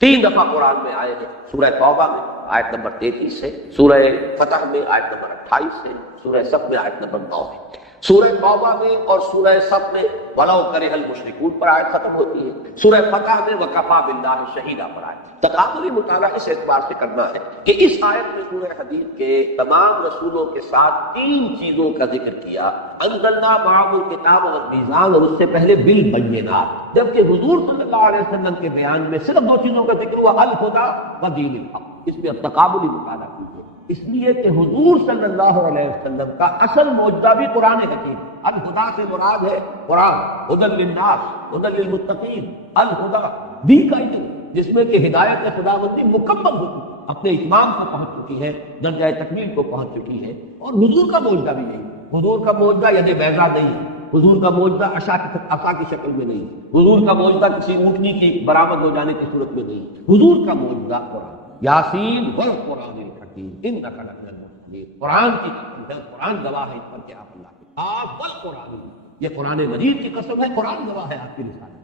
3 دفعہ قرآن میں آئے ہیں، سورہ توبہ میں آیت نمبر 33 سے، سورہ فتح میں آیت نمبر 28 سے، سورہ صف میں آیت نمبر 9 ہے۔ سورہ توبہ میں اور سورہ صف میں وَلَوْ كَرِهَ الْمُشْرِكُونَ پر آیت ختم ہوتی ہے، سورہ فتح میں وَكَفَىٰ بِاللَّهِ شَهِيدًا پر آیت۔ تقابلی مطالعہ اس اعتبار سے کرنا ہے کہ اس آیت میں سورہ حدید کے تمام رسولوں کے ساتھ 3 چیزوں کا ذکر کیا، انزلنا معهم الکتاب والمیزان، اور اس سے پہلے بالبینات، جبکہ حضور صلی اللہ علیہ وسلم کے بیان میں صرف 2 چیزوں کا ذکر ہوا، الہدی و دین الحق۔ اس میں تقابلی مطالعہ کیجیے، اس لیے کہ حضور صلی اللہ علیہ وسلم کا اصل معجزہ بھی قرآن حکیم، الہدی سے مراد ہے قرآن، ہدی للناس، ہدی للمتقین، الہدی دین کا علم، جس میں کہ ہدایت خداوندی مکمل ہو چکی، اپنے اتمام کو پہنچ چکی ہے، درجہ تکمیل کو پہنچ چکی ہے۔ اور حضور کا معجزہ بھی نہیں، حضور کا معجزہ ید بیضا نہیں، حضور کا معجزہ عصا کی شکل میں نہیں، حضور کا معجزہ کسی اونٹنی کی برآمد ہو جانے کی صورت میں نہیں، حضور کا معجزہ قرآن، یاسین والقرآن الحکیم انک لمن المرسلین، قرآن کی قسم ہے، قرآن گواہ ہے اس پر کہ آپ اللہ کے آپ والقرآن، یہ قرآن مجید کی قسم ہے، قرآن گواہ ہے آپ کی رسالت،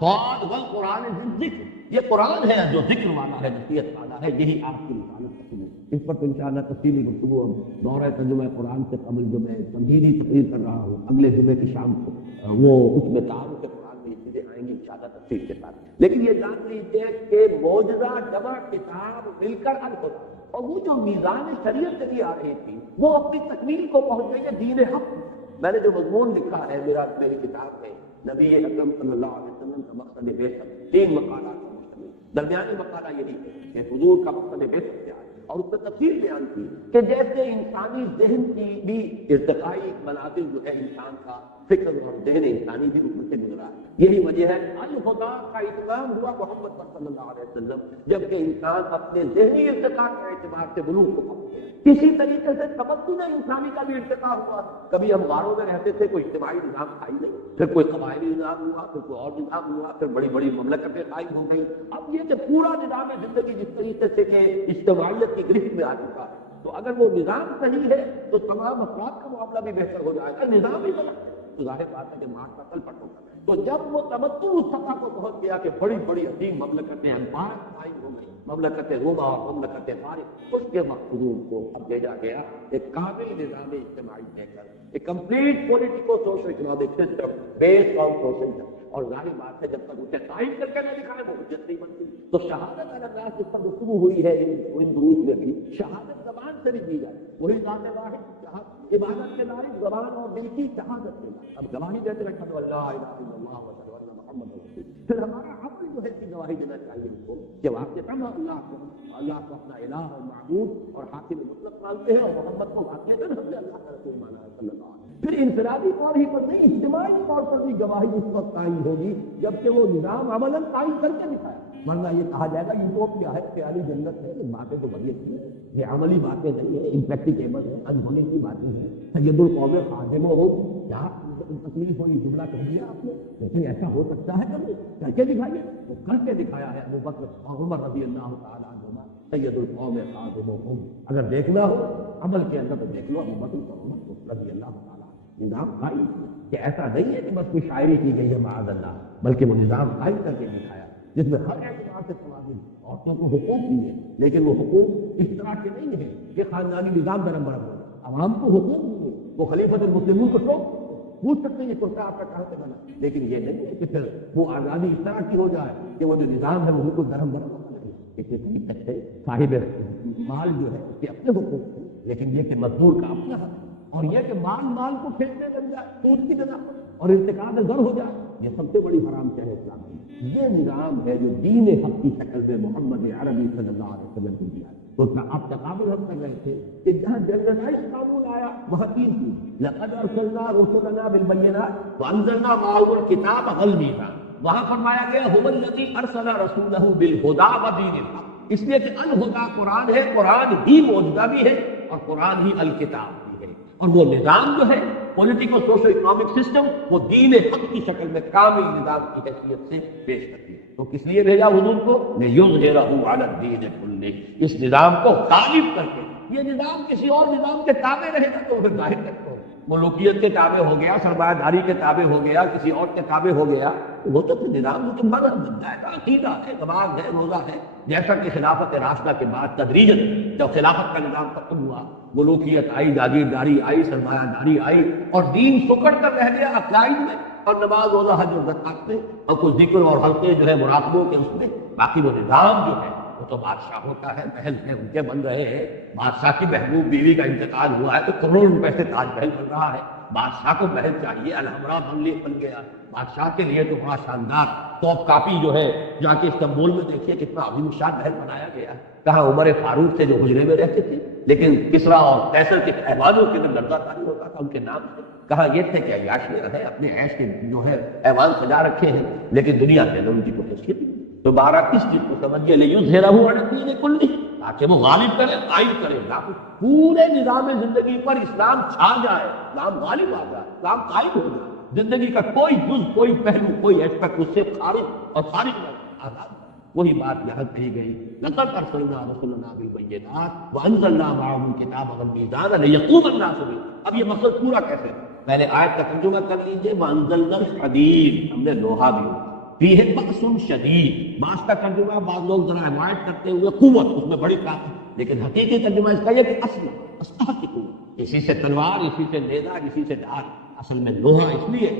صاد والقرآن ذکر، یہ قرآن ہے جو ذکر والا ہے، نصیحت والا ہے، یہی آپ کی رسالت ہے۔ اس پر تو انشاءاللہ تفصیلی گفتگو ہم دورہ ترجمہ قرآن سے قبل جو میں تمہیدی تقریر کر رہا ہوں اگلے جمعے کی شام کو، وہ اس میں تعارف قرآن میں یہ چیزیں آئیں گی انشاءاللہ تفصیل کے ساتھ۔ لیکن یہ جان لیجیے کہ معجزہ جمع کتاب مل کر الہدی، اور وہ جو میزان شریعت چلی آ رہی تھی وہ اپنی تکمیل کو پہنچ گئی ہے دین حق۔ میں نے جو مضمون لکھا ہے میری کتاب میں، نبی اکرم صلی اللہ علیہ وسلم کا مقصد بعثت، 3 مقالات کا مشتمل، درمیانی مقالہ یہی ہے کہ حضور کا مقصد بعثت کیا ہے، اور اس میں تفصیل بیان کی کہ جیسے انسانی ذہن کی بھی ارتقائی منازل جو ہے، انسان کا فکر اور ذہن انسانی بھی اس سے گزرا ہے، یہی وجہ ہے الہدی کا اتمام ہوا محمد صلی اللہ علیہ وسلم، جبکہ انسان اپنے ذہنی ارتقاء کے اعتبار سے بلوغ کو پہنچ گیا۔ اسی طریقے سے تمدن انسانی کا بھی ارتقاء ہوا، کبھی ہم غاروں میں رہتے تھے، کوئی اجتماعی نظام تھا ہی نہیں، پھر کوئی قبائلی نظام ہوا، پھر کوئی اور نظام ہوا، پھر بڑی بڑی مملکتیں قائم ہو گئی۔ اب یہ کہ پورا نظام زندگی جس طریقے سے کہ اجتماعیت کی گرفت میں آ چکا ہے، تو اگر وہ نظام صحیح ہے تو تمام افراد کا معاملہ بھی بہتر ہو جائے گا، نظام ہی غلط ہے تو ظاہر بات ہے کہ معاشرہ تل پٹ ہوگا۔ تو جب وہ تمدن اس سطح کو پہنچ گیا کہ بڑی بڑی عظیم مملکتیں امپائر قائم ہو گئی، مملکت روما اور مملکت فارس، اس کے وقت حضور کو اب بھیجا گیا ایک کامل نظام اجتماعی دے کر، ایک complete politico social economic system based on social, اور ظاہر بات ہے جب تک اسے قائم کر کے نہ دکھائے وہ حجت نہیں بنتی۔ تو شہادت اللہ جس پر گفتگو ہوئی ہے ان دروس میں بھی، شہادت زبان سے بھی دی جائے، وہی ذات واحد شہادت، عبادت کے لائق زبان اور دل کی شہادت کے لائق۔ اب گواہی دیتے رکھا تو اللہ الہ الا اللہ و اشہد ان محمد رسول اللہ، پھر ہمارا عمل جو ہے کہ گواہی دینا چاہیے ان کو کہ واقعہ اللہ کو اپنا الہ اور معبود اور حاکم مطلق مانتے ہیں، اور محمد کو واقعہ ہم نے اللہ کا رسول مانا ہے صلی اللہ علیہ وسلم۔ پھر انفرادی طور ہی پر نہیں، اجتماعی طور پر بھی گواہی اس وقت قائم ہوگی جبکہ وہ نظام عملاً قائم کر کے دکھایا، ورنہ یہ کہا جائے گا یوٹوپیا ہے، خیالی جنت ہے، یہ باتیں تو بڑی اچھی ہیں، یہ عملی باتیں نہیں ہیں، امپریکٹیکیبل ہے، انہونے کی باتیں ہیں، سید القوم خادم ہو، کیا تکلیف ہوئی جملہ کہہ دیا آپ نے، لیکن ایسا ہو سکتا ہے کبھی، کر کے دکھائیے، وہ کر کے دکھایا ہے ابو بکر اور عمر رضی اللہ تعالیٰ عنہما، سید القوم خادمہم۔ اگر دیکھنا ہو عمل کے اندر تو دیکھ لو ابو بکر اور عمر رضی اللہ تعالیٰ، نظام قائم کیا کہ ایسا نہیں ہے کہ بس کوئی شاعری کی گئی ہے معاذ اللہ، بلکہ وہ نظام قائم کر کے دکھایا جس میں ہر اعتبار سے توازن، عورتوں کو حقوق دیے، لیکن وہ حقوق اس طرح کے نہیں ہیں کہ خاندانی نظام برم برم ہو، عوام کو حقوق دیے، وہ خلیفۃ المسلمین کو شوق پوچھ سکتے ہیں یہ کرتا آپ کا کہاں سے بنا، لیکن یہ نہیں ہے کہ پھر وہ آزادی اس طرح کی ہو جائے کہ وہ جو نظام ہے وہ بالکل درم برم ہو جائے۔ اسی طریقے سے صاحب مال جو ہے اس کے اپنے حقوق ہیں، لیکن یہ کہ مزدور کا اپنا حق، اور یہ کہ مال کو کھینچنے بن جائے تو اس کی بنا پر اور ارتکاب گر ہو جائے، یہ سب سے بڑی حرام ہے اسلام کی۔ یہ نظام ہے جو دین حق کی شکل میں محمد عربی صلی اللہ علیہ وسلم کو دیا ہے۔ تو اب تقابل ہم کر رہے تھے کہ جہاں جنرلائز قانون آیا وہاں 3 چیز، لقد ارسلنا رسلنا بالبینات وانزلنا معهم الکتاب والمیزان، وہاں فرمایا گیا هو الذی ارسل رسولہ بالہدی ودین الحق، اس لیے کہ الہدی قرآن ہے، قرآن ہی معجزہ بھی ہے اور قرآن ہی الکتاب بھی ہے، اور وہ نظام جو ہے پولیٹیکل سوشل اکنامک سسٹم وہ دین حق کی شکل میں کامل نظام کی حیثیت سے پیش کرتی ہے۔ تو کس لیے بھیجا حضور کو؟ لِیُظْہِرَہُ عَلَى الدِّینِ کُلِّهِ، اس نظام کو غالب کر کے۔ یہ نظام کسی اور نظام کے تابع رہے گا تو پھر ظاہر تک ہو، ملوکیت کے تابع ہو گیا، سرمایہ داری کے تابع ہو گیا، کسی اور کے تابع ہو گیا، وہ تو نظام تو مذہب بنتا ہے، عقیدہ ہے، نماز ہے، روزہ ہے. جیسا کہ خلافت راشدہ کے بعد تدریجاً جب خلافت کا نظام ختم ہوا، ملوکیت آئی، جاگیرداری آئی، سرمایہ داری آئی، اور دین سکڑ کر رہ گیا عقائد میں اور نماز روزہ حج اور زکات میں اور کچھ ذکر اور حلقے جو ہے مراقبوں کے اس میں. باقی وہ نظام جو ہے وہ تو بادشاہوں کا ہے، محل ہے ان کے بن رہے ہیں. بادشاہ کی محبوب بیوی کا انتقال ہوا ہے تو کروڑ روپے سے تاج محل بن رہا ہے. بادشاہ کو محل چاہیے، الحمرا بن گیا. بادشاہ کے لیے تو بڑا شاندار توپ کاپی جو ہے جا کے استنبول میں دیکھیے کتنا عظیم شان محل بنایا گیا. کہاں عمر فاروق سے جو حجرے میں رہتے تھے، لیکن کسرا اور قیصر کے ایوانوں کے اندر لڑزہ تاری ہوتا تھا ان کے نام سے. کہاں یہ تھے کہ عیاش میں رہے، اپنے عیش کے جو ہے ایوان سجا رکھے ہیں، لیکن دنیا کے اندر ان کی کوئی حیثیت نہیں. تو بارہ کس چیز کو سمجھیے لیظہرہ علی الدین کلہ، تاکہ وہ غالب کرے، قائم کرے. پورے نظام زندگی پر اسلام چھا جائے، اسلام غالب آ جائے، اسلام قائم ہو جائے. زندگی کا کوئی جز، کوئی پہلو، کوئی ایسپیکٹ اس سے خارج اور خارج نہ آزاد. وہی بات یہاں کہی گئی، لقد ارسلنا رسلنا بالبینات وانزلنا معهم الکتاب والمیزان لیقوم الناس بالقسط. اب یہ مقصد پورا کیسے؟ پہلے آیت کا ترجمہ کر لیجئے. وانزلنا الحدید، ہم نے لوہا بھی فیہ بأس شدید. باس کا ترجمہ بعض لوگ ذرا ایوائڈ کرتے ہوئے قوت، اس میں بڑی طاقت، لیکن حقیقی ترجمہ اس کا یہ کہ اسلحہ کی قوت. اسی سے تلوار، اسی سے نیزہ، اسی سے ڈھال. اصل میں لوہا اس لیے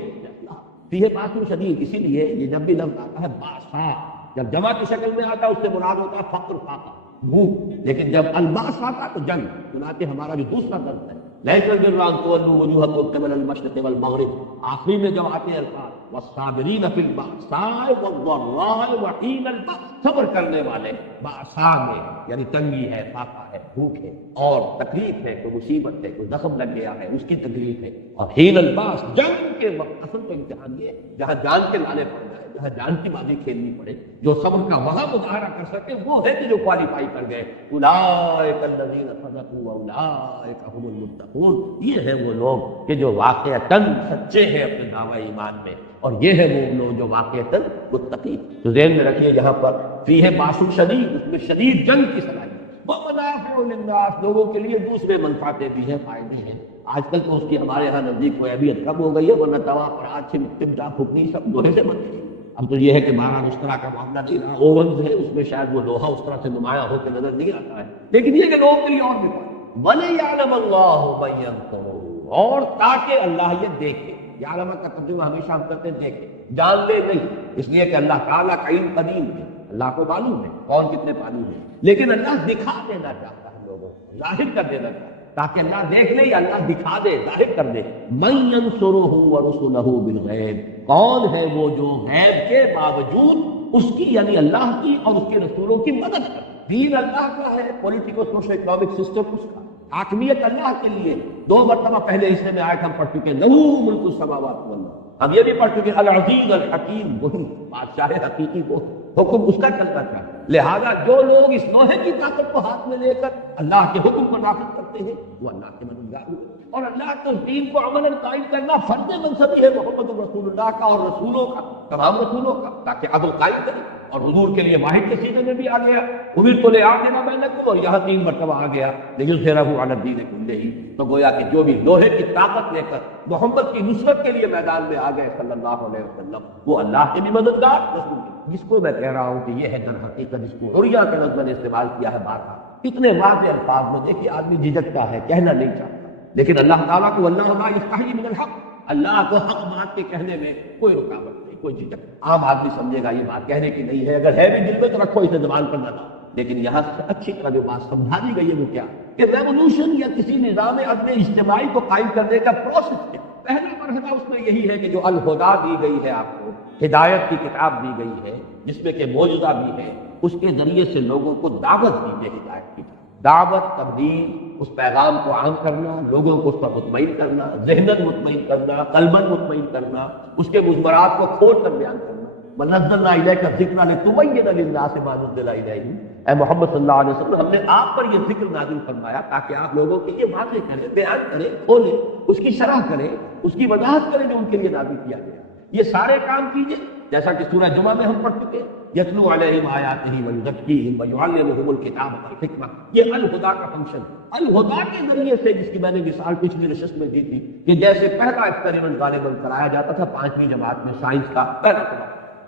فیہ بأس شدید، اسی لیے یہ جب بھی لفظ آتا ہے باسا، جب جمع کی شکل میں آتا ہے اس سے مراد ہوتا ہے فقر، فاقہ، بھوک. لیکن جب الباس آتا ہے تو جنگ. چنانچہ ہمارا جو دوسرا درس ہے لیس البر ان تولوا وجوہکم قبل المشرق والمغرب، آخری میں جب آتے ہیں الفاظ والصابرین فی البأساء والضراء وحین البأس، صبر کرنے والے بأساء میں یعنی تنگی ہے، فاقہ ہے، بھوک ہے اور تکلیف ہے، کوئی مصیبت ہے، کوئی زخم لگ گیا ہے اس کی تکلیف ہے. اور حین البأس جنگ کے وقت. اصل تو امتحان یہ جہاں جان کے لانے پڑ جائے، جہاں جان کی بازی کھیلنی پڑے، جو صبر کا وہاں مظاہرہ کر سکے وہ ہے کہ جو کوالیفائی کر گئے. اولئک الذین صدقوا واولئک هم المتقون. یہ ہے وہ لوگ کہ جو واقعتاً سچے ہیں اپنے دعوی ایمان میں، اور یہ ہے وہ لوگ جو واقعتاً متقی. تو ذہن میں رکھیے یہاں پر فیہ باس شدید، اس میں شدید جنگ کی صلاحیت. ومنافع للناس، لوگوں کے لیے دوسرے منفعتیں بھی ہیں، فائدے ہیں. آج کل تو اس کی ہمارے یہاں نزدیک اہمیت کم ہو گئی ہے، ورنہ توا پر آج چمٹا پھکنی سب لوہے سے بنتی ہے. اب تو یہ ہے کہ بارہ اس طرح کا معاملہ نہیں رہا. اوونز ہے اس میں شاید وہ لوہا اس طرح سے نمایاں ہو کے نظر نہیں آتا ہے، لیکن یہ کہ لوگوں کے لیے اور بھی وَلِيَعْلَمَ اللَّهُ مَن يَنصُرُهُ، اور تاکہ اللہ یہ دیکھے. یعلم کا ترجمہ ہمیشہ ہم کرتے ہیں دیکھے، جان لے نہیں، اس لیے کہ اللہ تعالیٰ کا علم قدیم ہے، اللہ کو معلوم ہے کون کتنے پانی ہے، لیکن اللہ دکھا دینا چاہتا ہے لوگوں کو، ظاہر کر دینا چاہتا ہے تاکہ اللہ دیکھ لے یا اللہ دکھا دے، ظاہر کر دے. مَن يَنصُرُهُ وَرُسُلَهُ بِالْغَیْبِ، کون ہے وہ جو غیب کے باوجود اس کی یعنی اللہ کی اور اس کے رسولوں کی مدد کرے. دین اللہ کا ہے، پولیٹیکل سوشل اکنامک سسٹم اس کا، حاکمیت اللہ کے لیے. 2 مرتبہ پہلے حصے میں آیت ہم پڑھ چکے لہو ملک السماوات والارض. ہم یہ بھی پڑھ چکے العزیز الحکیم، وہی بادشاہ حقیقی کو حکم اس کا چلتا تھا. لہذا جو لوگ اس لوہے کی طاقت کو ہاتھ میں لے کر اللہ کے حکم کو نافذ کرتے ہیں وہ اللہ کے مددگار ہوئے. اور اللہ کے دین کو عملاً قائم کرنا فرض منصبی ہے محمد رسول اللہ کا اور رسولوں کا، تمام رسولوں کا، تاکہ عدل قائم کرے. اور حضور کے لیے واحد کے سینے میں بھی آ گیا امیر تو لے آدینا بینکم، اور یہاں 3 مرتبہ آ گیا لیظہرہ علی الدین کلہ. تو گویا کہ جو بھی لوہے کی طاقت لے کر محمد کی نصرت کے لیے میدان میں آ گئے صلی اللہ علیہ وسلم، وہ اللہ کے بھی مددگار، رسول کے. جس کو میں کہہ رہا ہوں کہ یہ ہے در حقیقت جس کو حریہ کا لفظ میں نے استعمال کیا ہے بارہا، اتنے واضح الفاظ میں. دیکھیے آدمی جھجکتا ہے، کہنا نہیں چاہتا، لیکن اللہ تعالیٰ کو اللہ لا یستحیی من الحق، اللہ کو حق بات کے کہنے میں کوئی رکاوٹ نہیں، کوئی جھجک. عام آدمی سمجھے گا یہ بات کہنے کی نہیں ہے، اگر ہے بھی دل میں تو رکھو اسے زبان پر نہ لاؤ. لیکن یہاں سے اچھی طرح جو بات سمجھا دی گئی ہے وہ کیا کہ ریولوشن یا کسی نظام عدل اجتماعی کو قائم کرنے کا پروسیس ہے. پہلا مرحلہ اس میں یہی ہے کہ جو الہدا دی گئی ہے آپ کو، ہدایت کی کتاب دی گئی ہے جس میں کہ معجزہ بھی ہے، اس کے ذریعے سے لوگوں کو دعوت دیجیے. ہدایت کی دعوت، تبلیغ، اس پیغام کو عام کرنا، لوگوں کو اس پر مطمئن کرنا، ذہناً مطمئن کرنا، قلباً مطمئن کرنا، اس کے مضمرات کو کھول کر بیان کرنا. وَنَزَّلْنَا إِلَيْكَ الذِّكْرَ لِتُبَيِّنَ لِلنَّاسِ مَا نُزِّلَ إِلَيْهِمْ. اے محمد صلی اللہ علیہ وسلم، ہم نے آپ پر یہ ذکر نازل فرمایا تاکہ آپ لوگوں کے لیے واضح کریں، بیان کریں، کھولیں، اس کی شرح کریں، اس کی وضاحت کریں جو ان کے لیے نازل کیا گیا. یہ سارے کام کیجئے جیسا کہ سورہ جمعہ میں ہم پڑھ چکے یتلو علیہم آیاتہ ویزکیہم ویعلمہم الکتاب والحکمہ. یہ الہدا کا فنکشن، الہدا کے ذریعے سے، جس کی میں نے مثال پچھلی نشست میں دی تھی کہ جیسے پہلا ایکسپیریمنٹ غالباً کرایا جاتا تھا 5ویں جماعت میں سائنس کا پہلا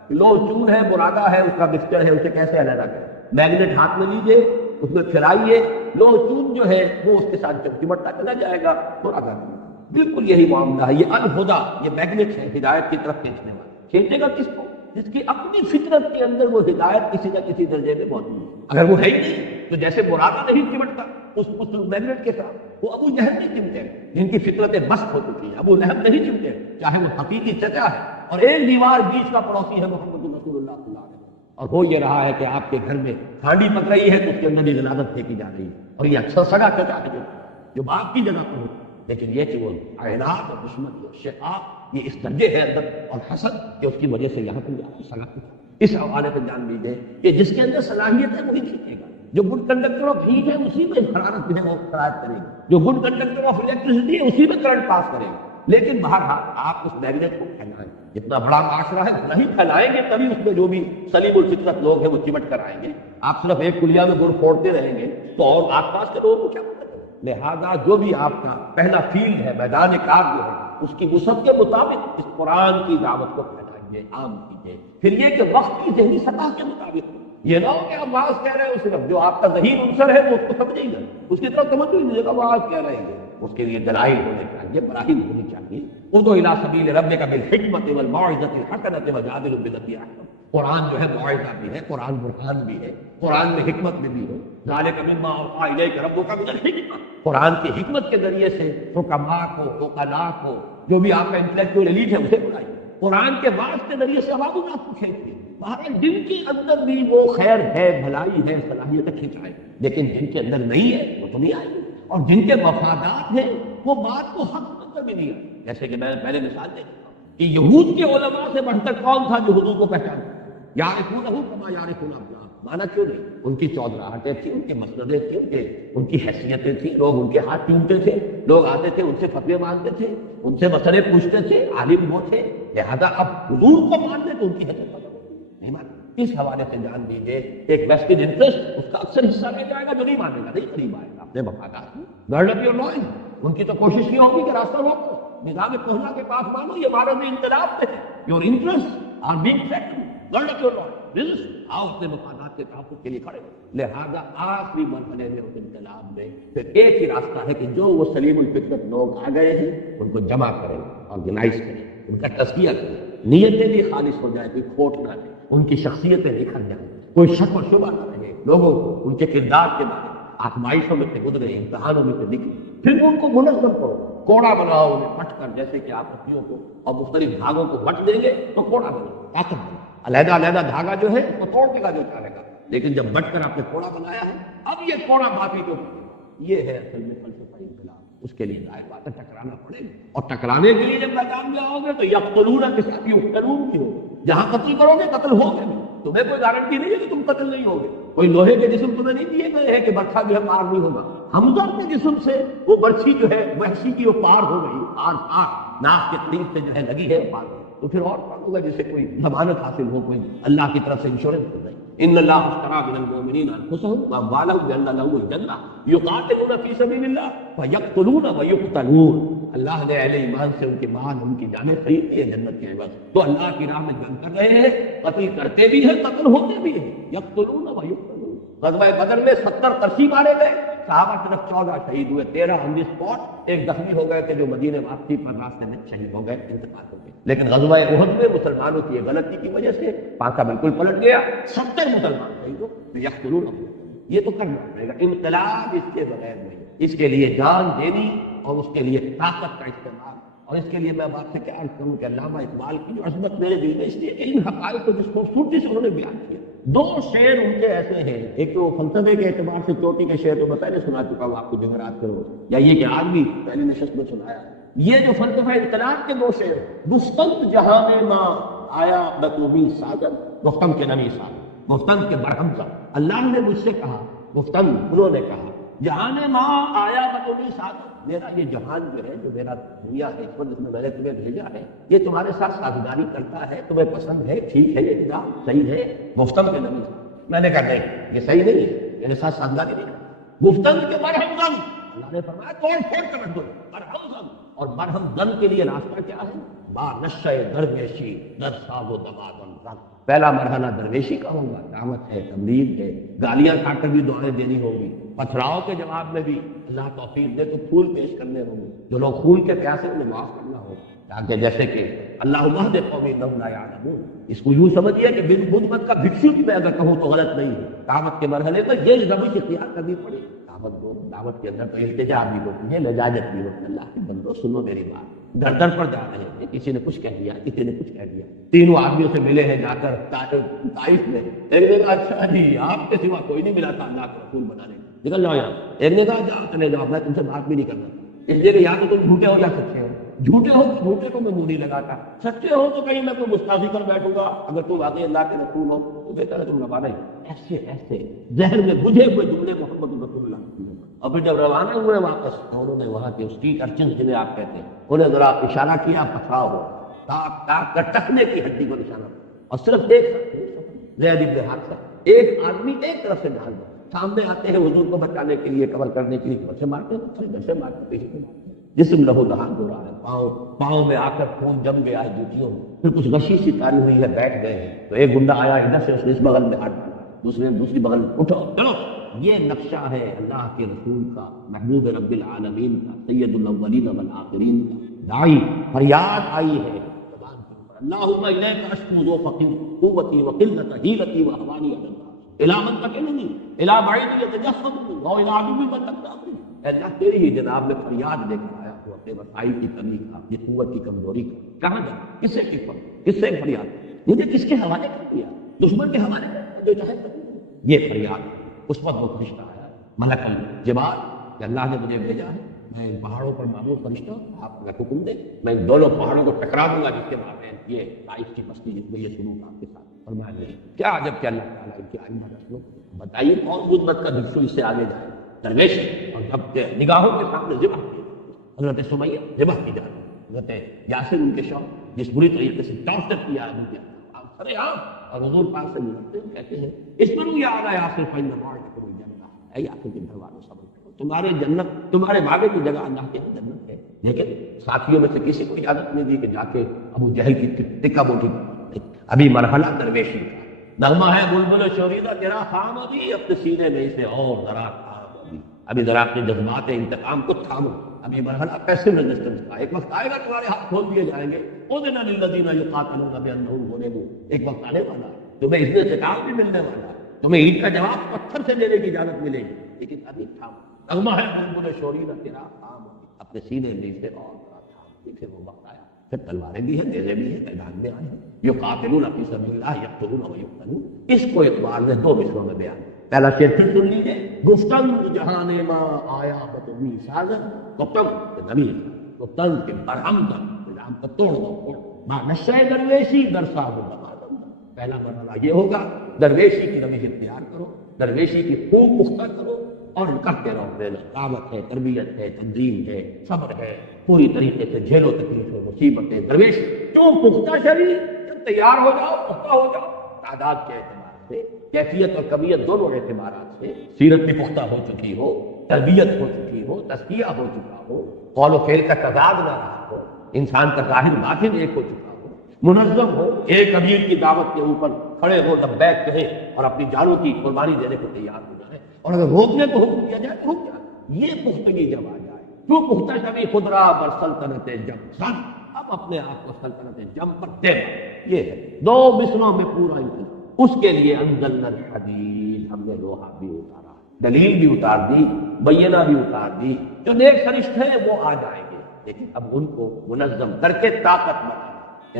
لوہ چون ہے، برادہ ہے، اس کا مکسچر ہے، اسے کیسے علیحدہ کریں؟ میگنیٹ ہاتھ میں لیجیے، اس میں پھرائیے، لوہ چون جو ہے وہ اس کے ساتھ چمٹتا چلا جائے گا، برادہ نہیں۔ بالکل یہی معاملہ ہے، یہ الہدیٰ، یہ میگنیٹ ہے ہدایت کی طرف کھینچنے والا۔ کھینچے گا کس کو؟ جس کی اپنی فطرت کے اندر وہ ہدایت کسی نہ کسی درجے میں موجود ہے۔ اگر وہ ہے ہی نہیں تو جیسے برادہ نہیں چمٹتا اس میگنیٹ کے ساتھ، وہ ابو جہل نہیں چمٹے جن کی فطرتیں مست ہو چکی ہیں، ابو لہب نہیں چمٹے چاہے وہ حقیقی چچا ہے اور ایک دیوار بیچ کا پڑوسی ہے محمد رسول اللہ صلی اللہ علیہ وسلم، اور ہو یہ رہا ہے کہ آپ کے گھر میں ہانڈی پک رہی ہے تو اس کے اندر یہ غلاظت پھینکی جا رہی ہے، اور یہ اچھا سگا چچا ہے جو باپ کی جگہ پر ہو، لیکن یہ کہ وہ اعنات اور دشمنی اور شقاق یہ اس درجے ہے اندر اور حسد کہ اس کی وجہ سے یہاں پر سلا۔ اس حوالے پہ جان لیجیے کہ جس کے اندر صلاحیت ہے وہی دیکھے گا، جو گڈ کنڈکٹر آف ہیٹ ہے اسی میں حرارت ہے وہ شرائط کرے گا، جو گڈ کنڈکٹر آف الیکٹریسٹی ہے اسی میں کرنٹ پاس کرے گا۔ لیکن بہرحال آپ اس میگنیٹ کو پھیلائیں، جتنا بڑا معاشرہ ہے اتنا ہی پھیلائیں گے تبھی اس میں جو بھی سلیم الفطرت لوگ ہیں وہ چمٹ کر آئیں گے۔ آپ صرف ایک کلیا میں گڑ پھوڑتے رہیں گے تو اور آس پاس کے لوگوں کو کیا پتہ؟ لہذا جو بھی آپ کا پہلا فیلڈ ہے، میدان کار جو ہے، اس کی وسعت کے مطابق اس قرآن کی دعوت کو پھیلائیے، عام کیجیے۔ پھر یہ کہ وقت کی ذہنی سطح کے مطابق، یہ نہ ہو کہ آپ واعظ کہہ رہے ہو صرف جو آپ کا ذہین عنصر ہے وہ اس کو سمجھے گا، اس کی طرف توجہ نہیں دے گا، واعظ کہہ رہے ہیں، اس کے لیے دلائل ہونے چاہیے، براہین ہونی چاہیے۔ ادعو الی سبیل ربک بالحکمۃ والموعظۃ الحسنۃ وجادلهم بالتي هي احسن۔ قرآن جو ہے موعظہ بھی ہے، قرآن برہان بھی ہے، قرآن میں حکمت بھی ہے۔ ذالک مما اوحی الیک ربک من الحکمہ، قرآن کی حکمت کے ذریعے سے حکماء کو، عقلاء کو، جو بھی آپ کا انٹلیکچوئل ایلیٹ ہے اسے بلائیے۔ قرآن کے وعظ کے ذریعے سے عوام الناس کو کھینچیے۔ بہرحال جن کے اندر بھی وہ خیر ہے، بھلائی ہے، صلاحیت کھینچائے، لیکن جن کے اندر نہیں ہے وہ تو نہیں آئے گی، اور جن کے مفادات ہیں وہ بات کو حق سمجھ بھی نہیں آئے۔ جیسے کہ میں نے پہلے مثال دے چکا ہوں کہ یہود کے علماء سے بڑھ کر کون تھا جو حضور کو پہچانتا؟ یعرفونہ کما یعرفون ابناءہم، مانا کیوں نہیں؟ ان کی چودراہٹیں تھیں، ان کے مسندیں تھیں، ان کی حیثیتیں تھیں، لوگ ان کے ہاتھ چومتے تھے، لوگ آتے تھے ان سے فتوے مانگتے تھے، ان سے مسئلے پوچھتے تھے، عالم وہ تھے، لہذا اب حضور کو مانتے تو ان کی حیثیت نہیں مانتے۔ اس حوالے سے جان دیجیے ایک ویسٹڈ انٹرسٹ اس کا اکثر حصہ لے جائے گا، جو نہیں مانے گا، نہیں قریب آئے گا اپنے مفادات میں۔ گرڈ اپ یور لوئنز، ان کی تو کوشش یہ ہوگی کہ راستہ روکو، نظام کہنا کے پاس مانو، یہ بھارت میں انقلاب میں ہے، your interest are being threatened, gird up your loins, آؤ اپنے مفادات کے تحفظ کے لیے کھڑے۔ لہذا آخری مرحلے میں اس انقلاب میں پھر ایک ہی راستہ ہے کہ جو وہ سلیم الفطرت لوگ آ گئے ہیں ان کو جمع کریں، آرگنائز کریں، ان کا تزکیہ کریں، نیتیں بھی خالص ہو جائے، کوئی کھوٹ نہ رہے، ان کی شخصیتیں نکھر جائیں، کوئی شک و شبہ نہ رہے، لوگوں کو ان کے کردار کے بارے میں آزمائشوں میں سے گزرے، امتحانوں میں سے نکلے، پھر ان کو منظم کرو، کوڑا بناؤ انہیں پٹ کر، جیسے کہ آپ پتیوں کو اور مختلف دھاگوں کو بٹ دیں گے تو کوڑا بناؤ، طاقت بناؤ، علیحدہ علیحدہ دھاگا جو ہے وہ توڑ دے گا جو چاہے گا، لیکن جب بٹ کر آپ نے کوڑا بنایا ہے اب یہ کوڑا معافی کو، یہ ہے اصل میں فلسفہ انقلاب۔ اس کے لیے ظاہر بات ہے ٹکرانا پڑے گا، اور ٹکرانے کے لیے جب میدان میں آؤ گے تو یقتلون کے ساتھ یقتلون بھی ہو، جہاں قتل کرو گے قتل ہوگے بھی، تمہیں کوئی گارنٹی نہیں ہے کہ تم قتل نہیں ہوگے، کوئی لوہے کے جسم تمہیں نہیں دیے گئے ہیں کہ برکھا جو ہے پار نہیں ہوگا، حمزہ کے جسم سے وہ برچھی جو ہے وحشی کی وہ پار ہو گئی، پار ناک کے قریب سے جو ہے لگی ہے پار، تو پھر اور کون ہوگا جسے کوئی ضمانت حاصل ہو، کوئی اللہ کی طرف سے انشورنس ہو گئی۔ ان اللہ اشترى من المؤمنین انفسهم واموالهم بان لهم الجنہ یقاتلون فی سبیل اللہ فیقتلون ویقتلون، اللہ نے اہل ایمان سے ان کے مال، ان کی جانیں خرید لی ہیں جنت کے عوض، تو اللہ کی راہ میں جنگ کر رہے ہیں، قتل کرتے بھی ہیں، قتل ہوتے بھی ہیں، یقتلون ویقتلون۔ غزوہ بدر میں 70 ترسی مارے گئے، صحابہ طرف 14 شہید ہوئے، 13 آن دی اسپاٹ، ایک زخمی ہو گئے تھے جو مدینے واپسی پر راستے میں شہید ہو گئے، انتقال ہو گئے۔ لیکن غزوہ احد میں مسلمانوں کی غلطی کی وجہ سے پانکا بالکل پلٹ گیا، 70 مسلمان شہید ہوئے، یقتلون۔ یہ تو کرنا پڑے گا، انقلاب اس کے بغیر نہیں، اس کے لیے جان دینی اور اس کے لیے طاقت کا استعمال، اور اس کے لیے میں آپ سے کیا عرض کروں کہ علامہ اقبال کی جو عظمت میرے دل میں اس لیے کہ ان حقائق کو جس خوبصورتی سے انہوں نے بیان کیا، 2 شعر ان کے ایسے ہیں، ایک تو فلسفے کے اعتبار سے چوٹی کے شعر تو میں پہلے سنا چکا ہوں آپ کو جمعرات کرو، یا یہ کہ آج بھی پہلی نشست میں سنایا، یہ جو فلسفہ انقلاب کے 2 شعر، گفتند جہاں میں ماں آیا بتوبی ساجد، گفتند کے نمی ساجد، گفتند کے برہم سا، اللہ نے مجھ سے کہا، گفتند انہوں نے کہا، جہاں ماں آیا بتوبی ساجد، میرا یہ جہان جو ہے، جو میرا دنیا ہے، اس پر جس میں نے تمہیں بھیجا ہے، یہ تمہارے ساتھ سازگاری کرتا ہے، تمہیں پسند ہے، ٹھیک ہے، یہ نظام صحیح ہے، گفتند کے نمی ساجد۔ میں نے کہا نہیں، یہ صحیح نہیں ہے، میرے ساتھ سازگاری نہیں کرتا، گفتند کے برہم زن، اللہ نے فرمایا توڑ پھوڑ کر رکھ دو، برہم زن، اور مرہم زن کے لیے راستہ کیا ہے؟ با نشہ درویشی در ساز و دمادن رنگ، پہلا مرحلہ درویشی کا ہوگا، دعوت ہے، تبلیغ ہے، گالیاں کھا کر بھی دعائیں دینی ہوگی، پتھراؤ کے جواب میں بھی اللہ توفیق دے تو پھول پیش کرنے ہوں گے، جو لوگ خون کے پیاسے انہیں معاف کرنا ہوگا، تاکہ جیسے کہ اللہم اہد قومی انہم لا یعلمون، اس کو یوں سمجھیے کہ بدھ مت کا بھکشو بھی میں اگر کہوں تو غلط نہیں ہے، دعوت کے مرحلے پر یہ روش اختیار کرنی پڑے، دعوت کے اندر تو التجا بھی ہوتی ہے، لجاجت بھی ہوتی ہے، اللہ کے بندو سنو میری بات، در در پر جا رہے ہیں، کسی نے کچھ کہہ دیا، کسی نے کچھ کہہ دیا، تینوں آدمیوں سے ملے ہیں جا کر طائف میں، ایک نے کہا اچھا جی آپ کے سوا کوئی نہیں ملا تھا اللہ کے رسول بنانے، نکل جاؤ یہاں، ایک نے کہا جاؤ چلے جاؤ میں تم سے بات بھی نہیں کرنا، اس لیے کہ یا تو تم جھوٹے ہو یا سچے ہو، جھوٹے ہو تو جھوٹے کو میں منہ نہیں لگاتا، سچے ہو تو کہیں میں کوئی مستعفی کر بیٹھوں گا، اگر تم واقعی اللہ کے رسول ہو تو بہتر ہے تم روانہ ہی، ایسے ایسے ذہن میں بجھے ہوئے جملے محمد رسول اللہ کی، اور پھر جب روانہ ہوئے واپس انہوں نے وہاں کے اسٹریٹ ارچن جنہیں آپ کہتے ہیں انہیں ذرا اشارہ کیا، پتھراؤ ہو، تاک تاک کر ٹکنے کی ہڈی کو نشانہ، اور صرف ایک زید بن حارثہ ایک آدمی ایک طرف سے ڈال دو، سامنے آتے ہیں حضور کو بچانے کے لیے، کور کرنے کے لیے، سے مارتے ہیں، ادھر سے مارتے پیچھے سے مارتے، جسم لہو لہان ہو رہا ہے، پاؤں میں آ کر خون جم گیا ہے جوتیوں میں، پھر کچھ غشی سی تاری ہوئی ہے، بیٹھ گئے ہیں، تو ایک گنڈا آیا ادھر سے، اس نے اس بغل میں ہاتھ ڈالا، دوسرے نے دوسری بغل میں، اٹھو چلو، یہ نقشہ ہے اللہ کے رسول کا، محبوب رب العالمین کا، سید الاولین والآخرین کا، داعی فریاد آئی ہے زبان پر، اللہم الیک اشکو ذو فقیر قوتی وقلت حیلتی واحوانی علی الناس الی من تکلنی الی بعید یتجسمنی و الی عدو من تقربنی، اے اللہ تیری ہی جناب میں فریاد لے کر آیا ہوں اپنے وسائل کی کمی کا، اپنی قوت کی کمزوری کا، کہاں جانا، کس سے کس سے فریاد، مجھے کس کے حوالے کر دیا، دشمن کے حوالے کر جو چاہے کر، یہ فریاد ہے۔ اس وقت وہ فرشتہ آیا ملک الجبال کہ اللہ نے مجھے بھیجا ہے، میں ان پہاڑوں پر معمور فرشتہ ہوں، آپ کا حکم دیں میں ان دونوں پہاڑوں کو ٹکرا دوں گا جس کے مابین یہ طائف کی بستی جس میں یہ شروع آپ کے ساتھ، فرمایا نہیں، کیا عجب کہ اللہ تعالیٰ ان کی آئندہ رسلوں، بتائیے کون بدمت کا دشمن اس سے آگے جائے، درویش، اور جب کہ نگاہوں کے سامنے ذبح کی حضرت سمیہ ذبح کی جاتی، حضرت یاسر ان کے شوق جس بری طریقے سے ٹارچر کیا ہے مجھے ارے آپ، اور حضور پاک سے ملتے ہیں کہتے ہیں اس پر بھی آ رہا ہے یاسر فإن موعدکم الجنہ، اے یاسر کے گھر والوں صبر کرو، تمہارے جنت تمہارے وعدے کی جگہ اللہ کی جنت ہے، لیکن ساتھیوں میں سے کسی کو اجازت نہیں دی کہ جا کے ابو جہل کی ٹکا بوٹی، ابھی مرحلہ درویشی کا نغمہ ہے، بلبل شوریدہ تیرا خام ابھی اپنے سینے میں اسے اور ذرا تھام ابھی ذرا اپنے جذبات انتقام کو تھامو، ابھی مرحلہ پیسو ریزسٹنس کا، ایک وقت آئے گا تمہارے ہاتھ کھول دیے جائیں گے، اذن للذین یقاتلون بانہم ظلموا، ایک وقت آنے والا ہے تمہیں اذن انتقام بھی ملنے والا ہے، تمہیں اینٹ کا جواب پتھر سے دینے کی اجازت ملے گی، لیکن ابھی تھامو، نغمہ ہے بلبل شوریدہ تیرا خام اپنے سینے میں اسے اور ذرا تھام، پھر وہ وقت آیا، پھر تلواریں بھی ہیں، نیزے بھی ہیں، میدان میں آئے ہیں، یقاتلون فی سبیل اللہ یقتلون و یقتلون، اس کو اقبال نے دو مصروں میں بیان، پہلا شعر پھر سن لیجیے، گفتم جہان ما آیا بتمی سازن، گفتم نبی گفتم کے برہم تن نظام کا توڑ دو، ماں نشہ درویشی در صاحب نمازم، پہلا مرحلہ یہ ہوگا درویشی کی روش اختیار کرو، درویشی کی خوب پختہ کرو، اور کرتے رہو، میرا دعوت ہے، تربیت ہے، تنظیم ہے، صبر ہے، پوری طریقے سے جھیلو تکلیف و مصیبتیں، درویش کیوں پختہ شریف، جب تیار ہو جاؤ پختہ ہو جاؤ، تعداد کے اعتبار سے، کیفیت اور کمیت دونوں اعتبارات سے، سیرت بھی پختہ ہو چکی ہو، تربیت ہو چکی ہو، تزکیہ ہو چکا ہو، قول و فعل کا تضاد نہ رہا ہو، انسان کا ظاہر باطن ایک ہو چکا ہو، منظم ہو، ایک امیر کی دعوت کے اوپر کھڑے ہو، لبیک کہیں اور اپنی جانوں کی قربانی دینے کو تیار ہو جائے، اور اگر روکنے کو حکم دیا جائے تو رک جائے، یہ پختگی جب آ جائے، کیوں پختہ شبی خدرا بر سلطنت جم سن، اب اپنے آپ کو سلطنت جم پر دے، یہ ہے دو مصروں میں پورا انتظام، اس کے لیے انزلنا الحدید، ہم نے لوہا بھی اتارا، دلیل بھی اتار دی، بینہ بھی اتار دی، جو نیک فرشتے ہیں وہ آ جائیں گے، لیکن اب ان کو منظم کر کے طاقت بنانا،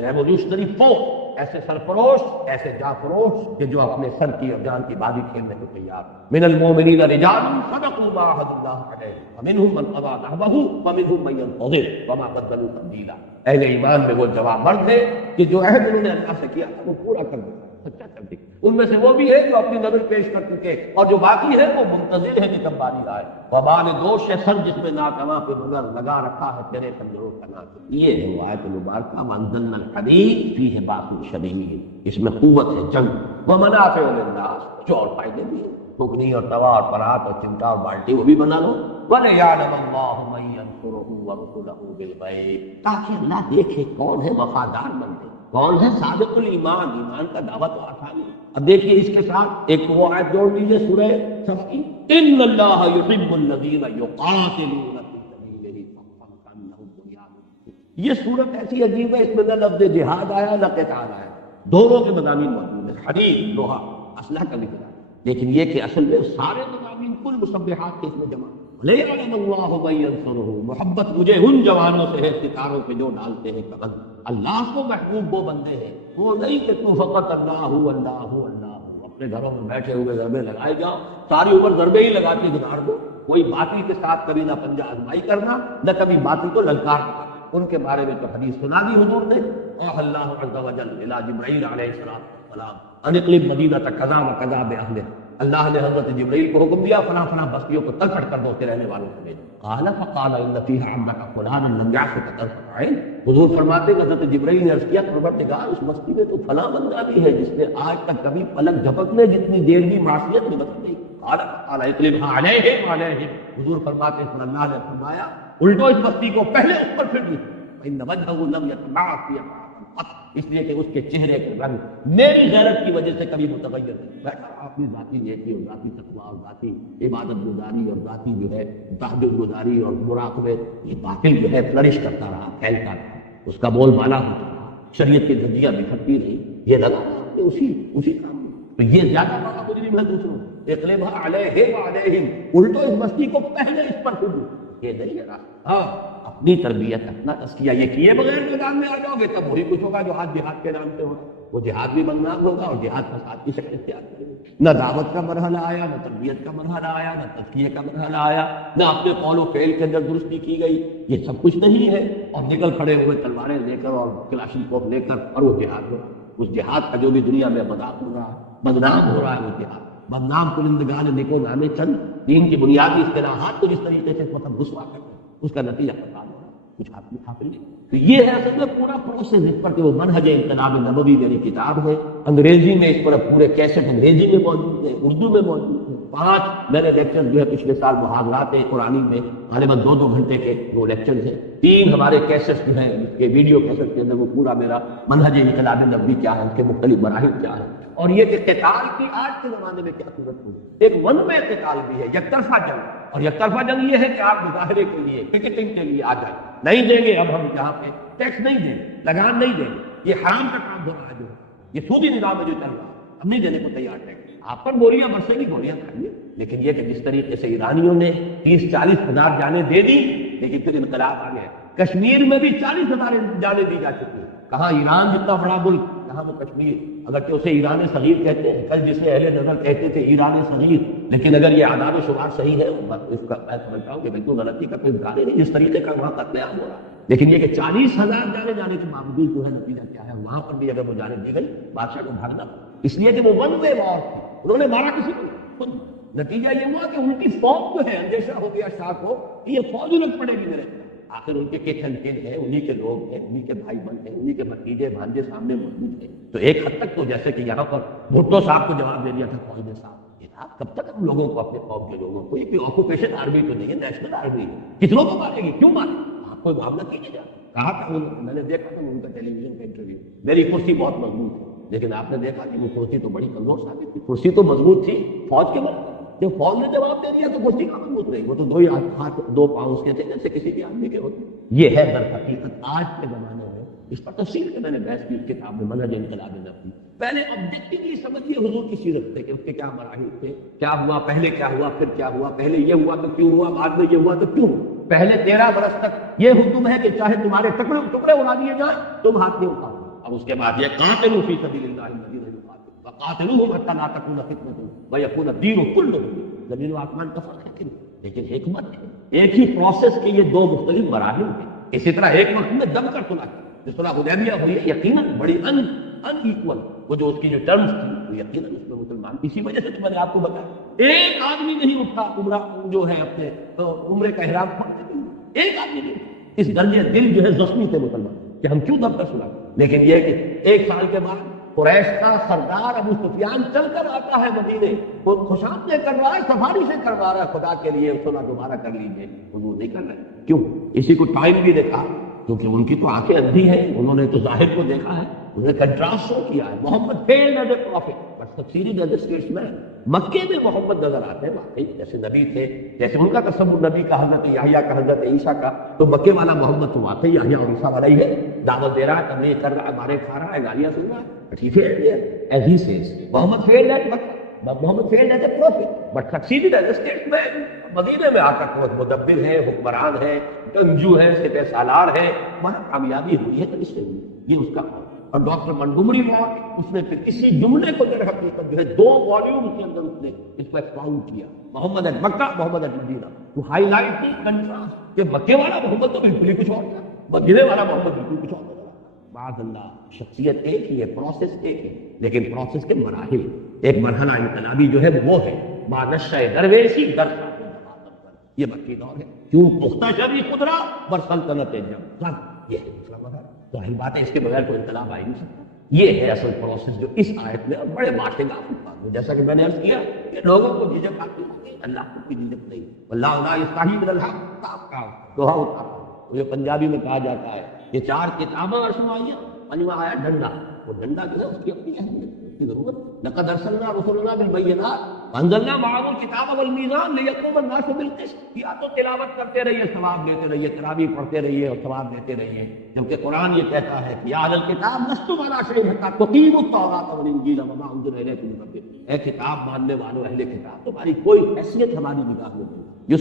ریولیوشنری فورس، ایسے سرفروش، ایسے جافروش کہ جو اپنے سر کی اور جان کی بازی کھیلنے کو تیار، من المؤمنین رجال صدقوا ما عاهدوا الله علیہ ومنهم من قضى نحبه ومنهم من ينتظر وما بدلوا تبدیلا، اہل ایمان میں وہ جوان مرد ہیں کہ جو عہد انہوں نے اللہ سے کیا وہ پورا کر دیا، سچا کر دیا، ان میں سے وہ بھی ہے جو اپنی نظر پیش کر چکے، اور جو باقی ہے وہ منتظر ہے کہ کب باری آئے، وبال دوش ہے سر جس میں ناکما پہ نظر لگا رکھا ہے تیرے کمزوروں کا ناچ، یہ ہے آیت مبارکہ وانزلنا الحدید فیہ باس شدید، اس میں قوت ہے جنگ، ومنافع للناس، جو اور فائدے بھی ہیں، بگنی اور توا اور پرات اور چمٹا اور بالٹی وہ بھی بنا لو، وَلِيَعْلَمَ اللَّهُ مَن يَنصُرُهُ وَرُسُلَهُ بِالْغَيْبِ، تاکہ اللہ دیکھے کون ہے وفادار بندے، کون ہے صادق الایمان، ایمان کا دعویٰ تو آسان ہے۔ اب دیکھیے اس کے ساتھ ایک وہ آیت جوڑ لیجیے سورہ صف کی، ان اللہ یحب الذین یقاتلون فی سبیلہ صفا کانہم بنیان۔ یہ صورت ایسی عجیب ہے، اس میں نہ لفظ جہاد آیا نہ قتال آیا، دونوں کے مضامین موجود ہیں، حدید لوہا اسلحہ کا ذکر ہے، لیکن یہ کہ اصل میں سارے مضامین کل مسبحات کے اس میں جمع۔ لِيَعْلَمَ اللَّهُ مَن يَنصُرُهُ، محبت مجھے ان جوانوں سے ہے ستاروں پہ جو ڈالتے ہیں قدم۔ اللہ کو محبوب وہ بندے ہیں، وہ نہیں کہ تو فقط اللہ اللہ اللہ اپنے گھروں میں بیٹھے ہوئے ضربے لگائے جاؤ، ساری عمر ضربے ہی لگاتے گزار دو، کوئی باطل کے ساتھ کبھی نہ پنجہ آزمائی کرنا، نہ کبھی باطل کو للکار کرنا۔ ان کے بارے میں تو حدیث سنا دی حضور نے، اوحى اللہ عز وجل الی جبرائیل علیہ السلام ان اقلب مدینہ کذا و کذا باہلہ، اللہ نے حضرت جبرائیل کو حکم دیا فلاں فلاں بستیوں کو تل پٹ کر دو کے رہنے والوں کو بھیجو۔ قال فقال ان فیھا عبدک فلانا لم یعصک طرفۃ عین، حضور فرماتے ہیں حضرت جبرائیل نے عرض کیا پروردگار اس بستی میں تو فلاں بندہ بھی ہے جس نے آج تک کبھی پلک جھپکنے جتنی دیر بھی معصیت میں بستی نہیں۔ قال اقلبھا علیہم علیہم، حضور فرماتے ہیں اللہ نے فرمایا الٹو اس بستی کو پہلے اس پر پھر دی، ان وجهه لم يتبعث في قط، اس لیے کہ اس کے چہرے کا رنگ میری غیرت کی وجہ سے کبھی متغیر نہیں۔ بیٹھا اپنی ذاتی نیکی اور ذاتی تقویٰ اور ذاتی عبادت گزاری اور ذاتی جو ہے تہجد گزاری اور مراقبے، یہ باطل جو ہے فلرش کرتا رہا، پھیلتا رہا، اس کا بول بالا ہوتا رہا، شریعت کی دھجیاں بکھرتی رہی، یہ لگا اسی کام میں۔ تو یہ زیادہ بڑا مجرم ہے دوسروں، اقلبھا علیہ وعلیہم، الٹو اس بستی کو پہلے اس پر پھر دو، یہ نہیں ہے راستہ۔ ہاں اپنی تربیت اپنا تزکیہ یہ کیے بغیر میدان میں آ جاؤ گے تب وہی کچھ ہوگا جو آج جہاد کے نام سے ہوگا، وہ جہاد بھی بدنام ہوگا اور جہاد فساد کی شکل اختیار کرے گا۔ نہ دعوت کا مرحلہ آیا، نہ تربیت کا مرحلہ آیا، نہ تزکیے کا مرحلہ آیا، نہ اپنے قول و فعل کے اندر درستی کی گئی، یہ سب کچھ نہیں ہے، اور نکل کھڑے ہوئے تلواریں لے کر اور کلاشنکوف لے کر، اور وہ جہاد ہو، اس جہاد کا جو بھی دنیا میں مذاق ہو رہا ہے، بدنام ہو رہا ہے وہ جہاد، بدنام کنندگان نیکو نامے چند، دین کی بنیادی اصطلاحات کو جس طریقے سے مطلب رسوا کرتے ہیں، اس کا نتیجہ پتا نہیں کچھ حاصل نہیں۔ تو یہ ہے اصل میں پورا پروسیس، اس پر کہ وہ منہج انقلاب نبوی میری کتاب ہے، انگریزی میں اس پر پورے کیسٹ انگریزی میں موجود ہے، اردو میں موجود ہے، 5 میں نے لیکچر جو ہے پچھلے سال محاضرات قرآنی میں غالباً 2 گھنٹے کے وہ لیکچرز ہیں، 3 ہمارے کیسٹ جو ہیں اس کے ویڈیو کیسٹ کے اندر وہ پورا میرا منہج انقلاب نبوی کیا ہے، اس کے مختلف مراحل کیا ہے، اور یہ کہ قتال کی آج کے زمانے میں کیا صورت ہوئی، ایک ون وے قتال بھی ہے، یک طرفہ جنگ، اور یک طرفہ جنگ یہ ہے کہ آپ مظاہرے کے لیے پکیٹنگ کے لیے آ جائیں، نہیں دیں گے اب ہم یہاں پہ ٹیکس نہیں دیں گے، لگان نہیں دیں گے، یہ حرام کا کام ہو رہا ہے، جو یہ سودی نظام ہے جو چل رہا ہے، ہم نہیں دینے کو تیار ٹیکس، آپ پر گولیاں برسے گی گولیاں کھائیے، لیکن یہ کہ جس طریقے سے ایرانیوں نے 30-40 ہزار جانیں دے دی، لیکن پھر انقلاب آ گیا، کشمیر میں بھی 40 ہزار جانیں دی جا چکی ہیں، کہاں ایران جتنا بڑا ملک، کہاں وہ کشمیر، اگرچہ اسے ایران صغیر کہتے ہیں، کل جسے اہل نظر کہتے تھے ایران صغیر، لیکن اگر یہ اعداد و شمار صحیح ہے اس کا میں سمجھتا ہوں کہ بالکل غلطی کا کوئی امکان ہی نہیں، جس طریقے کا وہاں قتل عام ہو رہا ہے، لیکن یہ کہ 40 ہزار جانے جانے کے باوجود جو ہے نتیجہ کیا ہے، وہاں پر بھی اگر وہ جانے دی گئی بادشاہ کو بھاگنا، اس لیے کہ وہ ون وے وار تھی، انہوں نے مارا کسی کو خود، نتیجہ یہ ہوا کہ ان کی فوج جو ہے اندیشہ ہو گیا شاہ کو کہ یہ فوج الٹ پڑے گی میرے، آخر ان کے کن ہیں، انہی کے لوگ ہیں، انہی کے بھائی بہن ہیں، انہی کے بھتیجے بھانجے سامنے موجود ہیں، تو ایک حد تک تو جیسے کہ یہاں پر بھٹو صاحب کو جواب دے دیا تھا فوج نے، صاحب یہ صاحب کب تک ہم لوگوں کو اپنے قوم کے لوگوں کو، یہ کوئی آکوپیشن آرمی تو نہیں ہے، نیشنل آرمی ہے، کتنوں کو مارے گی، کیوں مارے، آپ کوئی معاملہ کیجیے جا، کہا تھا میں نے دیکھا تھا ان کا ٹیلی ویژن کا انٹرویو، میری کرسی بہت مضبوط ہے، لیکن آپ نے دیکھا کہ وہ کرسی تو بڑی کمزور ثابت تھی، کرسی تو مضبوط تھی فوج کے وقت، جب فوج نے جواب دے دیا تو کرسی کا مضبوط رہی، وہ تو 2 ہاتھ 2 پاؤں اس کے تھے جیسے کسی بھی آدمی کے ہوتے، یہ ہے در حقیقت آج کے زمانے میں، اس پر تفصیل کے میں نے بحث کی اس کتاب میں منہج انقلاب نبوی، پہلے آبجیکٹیولی سمجھیے حضور کی سیرت تھے کہ اس کے کیا مراحل تھے، کیا ہوا پہلے، کیا ہوا پھر کیا ہوا، پہلے یہ ہوا تو کیوں ہوا، بعد میں یہ ہوا تو کیوں، پہلے 13 برس تک یہ حکم ہے کہ چاہے تمہارے ٹکڑے اڑا دیے جائیں تم ہاتھ نہیں اٹھاؤ، اب اس کے بعد یہ قاتلوا فی سبیل اللہ الذین یقاتلونکم وقاتلوہم حتی لا تکون فتنۃ ویکون الدین کلہ، زمین و آسمان کا فرق ہے، لیکن حکمت ہے، ایک ہی پروسیس کے یہ 2 مختلف مراحل ہیں، اسی طرح ایک وقت میں دب کر سنا جس طرح حدیبیہ ہوئی ہے، یقیناً بڑی ان ایکول، وہ جو اس کی جو ٹرمز تھی وہ یقیناً اس میں مسلمان، اسی وجہ سے تو میں نے آپ کو بتایا ایک آدمی نہیں اٹھا عمرہ جو ہے اپنے عمرے کا احرام کھولنے کے لیے، ایک آدمی نہیں، اس درجے دل جو ہے زخمی تھے مسلمان کہ ہم کیوں دب کر سنا، لیکن یہ کہ 1 سال کے بعد قریش کا سردار ابو سفیان چل کر آتا ہے مدینے، وہ خوشامدیں کر رہا ہے، سفاری سے کروا رہا ہے، خدا کے لیے صلح دوبارہ کر لیجیے، حضور نہیں کر رہے، کیوں، اسی کو ٹائم بھی دیکھا، کیونکہ ان کی تو آنکھیں اندھی ہیں، انہوں نے تو ظاہر کو دیکھا ہے، انہیں کنٹراسٹ شو کیا ہے. محمد failed as a prophet but succeeded as a statesman. مکے میں محمد نظر آتے ہیں واقعی جیسے نبی تھے، جیسے ان کا تصور نبی کا حضرت یحییٰ کا حضرت عیسیٰ کا، تو مکے والا محمد تو واقعی یحییٰ اور عیسیٰ والا ہی ہے. دعوت دے رہا ہے، تبلیغ کر رہا ہے، مارے کھا رہا ہے، گالیاں سن رہا ہے. ٹھیک ہے as he says Muhammad failed as Muhammad failed as a prophet but succeeded as a statesman. مدینے میں آ کر تو مدبر ہے، حکمران ہے، گنجو ہے، سپہ سالار ہے، وہاں کامیابی ہوئی ہے تو اس سے ہوئی. یہ اس کا قول. اور ڈاکٹر منگومری موت اس نے پھر اسی جملے کو در حقیقت جو ہے 2 والیوم کے اندر اس نے اس کو ایکسپاؤنڈ کیا. Muhammad at Mecca, Muhammad at Medina, to highlight the contrast کہ مکے والا محمد تو بالکل ہی کچھ اور تھا، مدینے والا محمد بالکل کچھ اور تھا. بعد اللہ شخصیت ایک ہی ہے، پروسیس ایک ہے، لیکن پروسیس کے مراحل. ایک مرحلہ انقلابی جو ہے وہ ہے مانشہ درویشی در یہ مکی دور ہے. کیوں پختہ شرعی قدرہ بر سلطنت جب یہ ہے دوسرا مرحلہ. ظاہر بات ہے اس کے بغیر کوئی انقلاب آ ہی نہیں سکتا. یہ ہے اصل پروسیس جو اس آیت میں اور بڑے ماشے گا. جیسا کہ میں نے عرض کیا کہ لوگوں کو جھجک آتی ہے، اللہ کو کوئی جھجک نہیں. اللہ لا یستحی من الحق کا دوہا ہوتا ہے جو پنجابی میں کہا جاتا ہے. یہ 4 کتابیں آسمائیاں، پنجواں آیا ڈنڈا. وہ ڈنڈا جو ہے اس کی اپنی اہمیت کی ضرورت. لقد ارسلنا رسلنا بالبینات وانزلنا معهم الکتاب والمیزان لیقوم الناس بالقسط. یا تو تلاوت کرتے رہیے، ثواب لیتے رہیے، تراویح پڑھتے رہیے اور ثواب لیتے رہیے. جبکہ قرآن یہ کہتا ہے کہ یا اہل الکتاب لستم علی شیء حتی تقیموا التوراۃ والانجیل وما انزل الیکم من ربکم. اے کتاب ماننے والوں اہل کتاب، تمہاری کوئی حیثیت ہماری نگاہ میں نہیں. You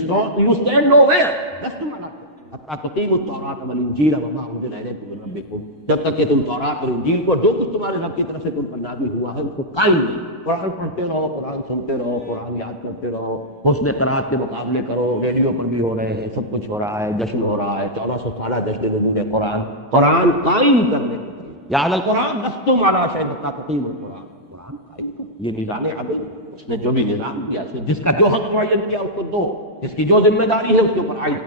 stand nowhere. لستم علی حتی تقیموا التوراۃ والانجیل وما انزل الیکم من ربکم. جب تک کہ تم تورات اور انجیل کو جو کچھ تمہارے رب کی طرف سے تم پر نازل ہوا ہے اس کو قائم نہیں. قرآن پڑھتے رہو، قرآن سنتے رہو، قرآن یاد کرتے رہو، حسن قرات کے مقابلے کرو. ریڈیو پر بھی ہو رہے ہیں، سب کچھ ہو رہا ہے، جشن ہو رہا ہے، 1400 سالہ جشن نزول قرآن. قرآن قائم کرنے کے لیے یا القرآن لستم علی شیء حتی تقیموا القرآن. قرآن قائم کرو. یہ نظام عدل اس نے جو بھی نظام کیا، جس کا جو حق معین کیا اس کو دو، جس کی جو ذمہ داری ہے اس کے اوپر عائد.